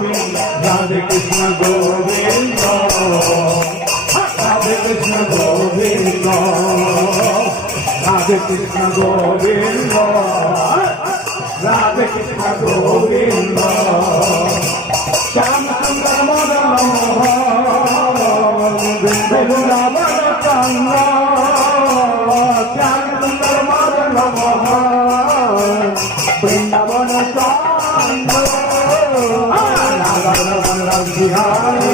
Govind, Radhe Krishna Govind, Radhe Krishna Govind, Radhe Krishna Govind, Radhe Krishna Govind, Radhe Krishna Govind, Ai.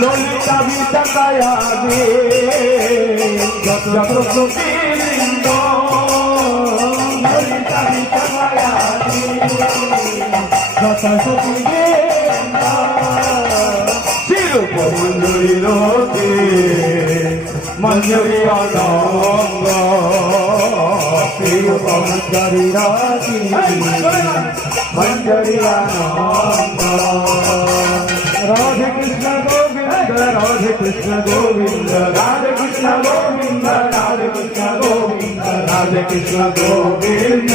Lalita বিতাকায়া দে যত প্রকৃতিলিঙ্গ ললিতা বিতাকায়া দে যত সতীলিঙ্গ শিরূপ মঞ্জুরি मंजरिया गाऊँगा राधे कृष्ण गोविंद राधे कृष्ण गोविंद राधे कृष्ण गोविंद राधे कृष्ण गोविंद राधे कृष्ण गोविंद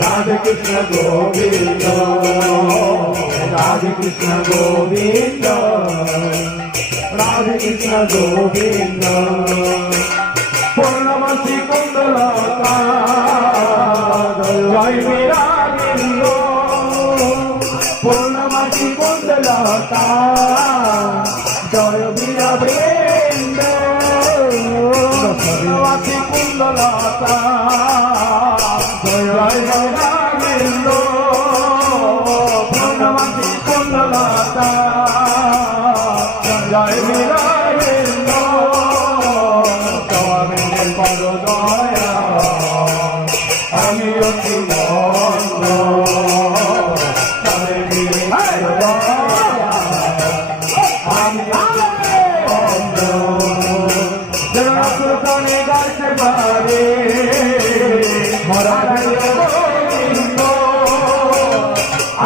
राधे कृष्ण गोविंद राधे कृष्ण गोविंद ಕಾರುಣಿಕ ಗೋವಿಂದ ಪೂರ್ಣಮಸಿ ಕುಂದಲ ಪೂರ್ಣಮಸಿ ಕುಂದಲ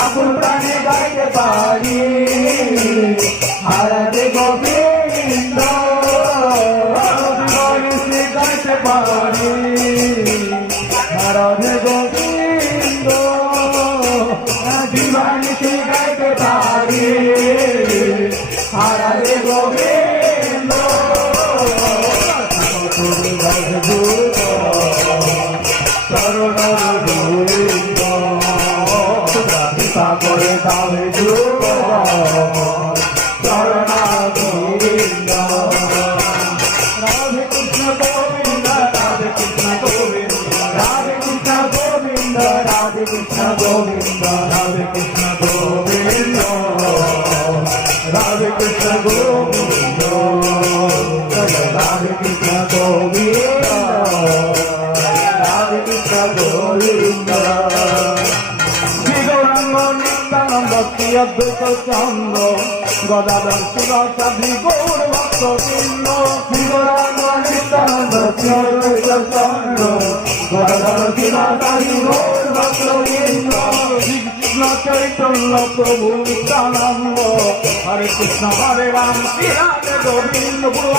আকুল প্রাণে গাইতে পারি। হারাতে গোবিন্দ গাইতে পারি। হারাতে গোবিন্দ দিবানিশে গাইতে পারি। হারাতে গোবিন্দ Paulo, অদ্বৈত গদাধর শিবাসাধি গৌর ভক্ত বৃন্দ শ্রী নিত্যানন্দ শ্রী গদাধর শিবাসাধি গৌর ভক্ত বৃন্দ কৃষ্ণ চৈতন্য প্রভু নিত্যানন্দ। হরে কৃষ্ণ, হরে রাম, শ্রী রাধে গোবিন্দ, গুরু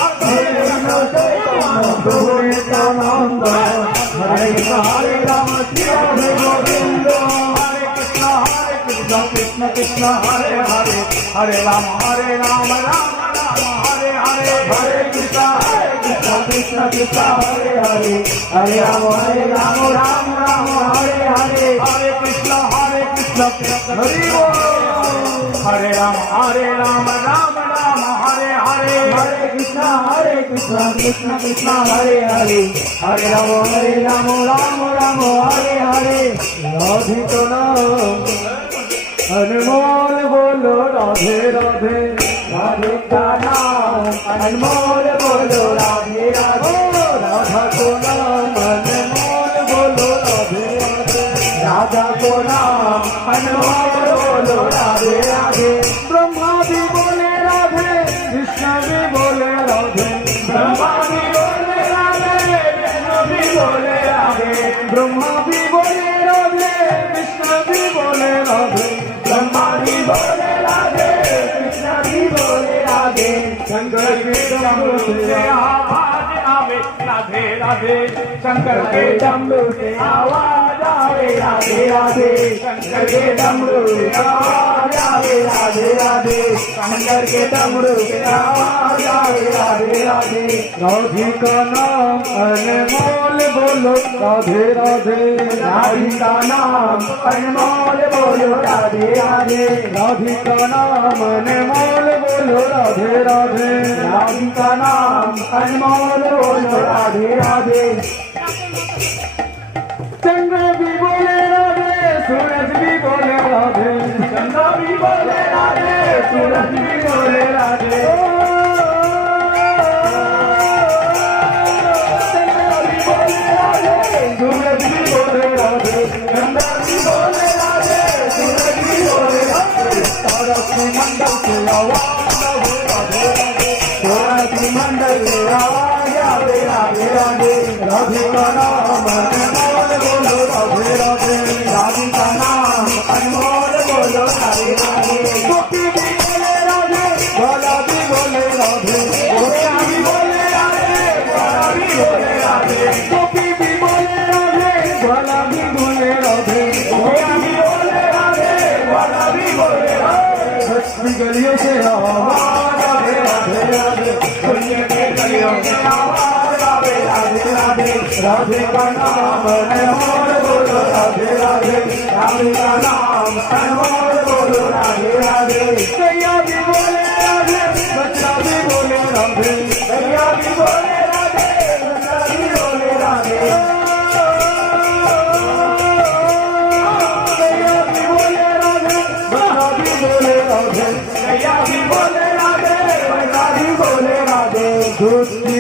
প্রভু নিত্যানন্দ, হরে কৃষ্ণ, হরে রাম, শ্রী রাধে গোবিন্দ। হরে কৃষ্ণ হরে কৃষ্ণ কৃষ্ণ কৃষ্ণ, হরে हरे राम हरे राम राम राम, हरे हरे। हरे कृष्णा हरे कृष्णा, कृष्ण, कृष्णा, हरे हरे। हरे राम हरे राम राम राम, हरे हरे। हरे कृष्ण, हरे कृष्णा, कृष्ण, हरे हरे राम हरे राम राम राम, हरे हरे। हरे कृष्ण हरे कृष्ण कृष्ण कृष्ण, हरे हरे। हरे राम हरे राम राम राम, हरे हरे। तो राम। अनमोल बोलो राधे राधे राधे का नाम अनमोल बोलो राधे राधे शंकर के के डमरू से आवाज राधे राधे शंकर के डमरू आवे राधे राधे शंकर के डमरू आवाज़ आवे राधे राधे राधिका नाम अनमोल बोलो राधे राधे राधे का नाम अनमोल बोलो राधे राधे राधिका नाम अनमोल बोलो राधे राधे राधिका नाम अनमोल बोलो राधे राधे राधे का नाम अनमोल बोलो राधे राधे राधे का नाम अनमोल बोलो राधे राधे कैया भी बोले राधे बच्चा भी बोले राधे कैया भी बोले राधे बच्चा भी बोले राधे कैया भी बोले राधे बच्चा भी बोले राधे कैया भी बोले राधे बच्चा भी बोले राधे दूध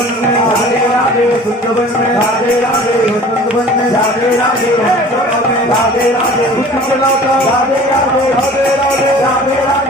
बन्ने राधे राधे कुंद बन्ने राधे राधे कुंद बन्ने राधे राधे राधे राधे कुंद बन्ने राधे राधे राधे राधे राधे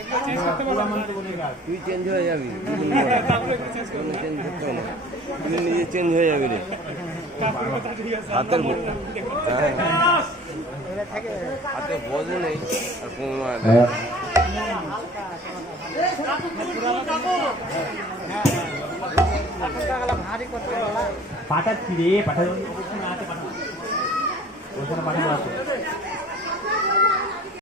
তুই চেঞ্জ হয়ে যাবি। চেঞ্জ করব করতে হবে। না তুই নিজে চেঞ্জ হয়ে যাবি রে। হাতের হ্যাঁ। হাতে বোঝে নেই আর কোনো ভারী করতে পারব পাঠাচ্ছি রে পাঠাচ্ছি। ওখানে পাঠানো আছে